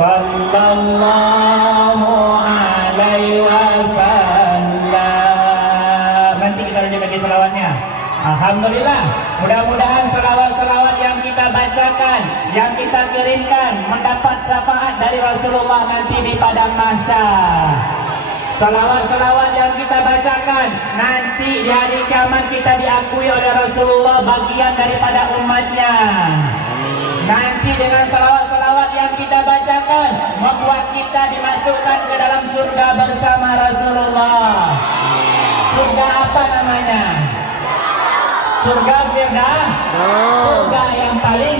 sallallahu alaihi wasallam. Nanti kita lanjut lagi selawatnya. Alhamdulillah, mudah-mudahan selawat-selawat yang kita bacakan, yang kita kirimkan mendapat syafaat dari Rasulullah nanti di padang mahsyar. Salawat-salawat yang kita bacakan nanti di hari kiamat kita diakui oleh Rasulullah bagian daripada umatnya. Nanti dengan salawat-salawat yang kita bacakan membuat kita dimasukkan ke dalam surga bersama Rasulullah. Surga apa namanya? Surga Firdaus. Surga yang paling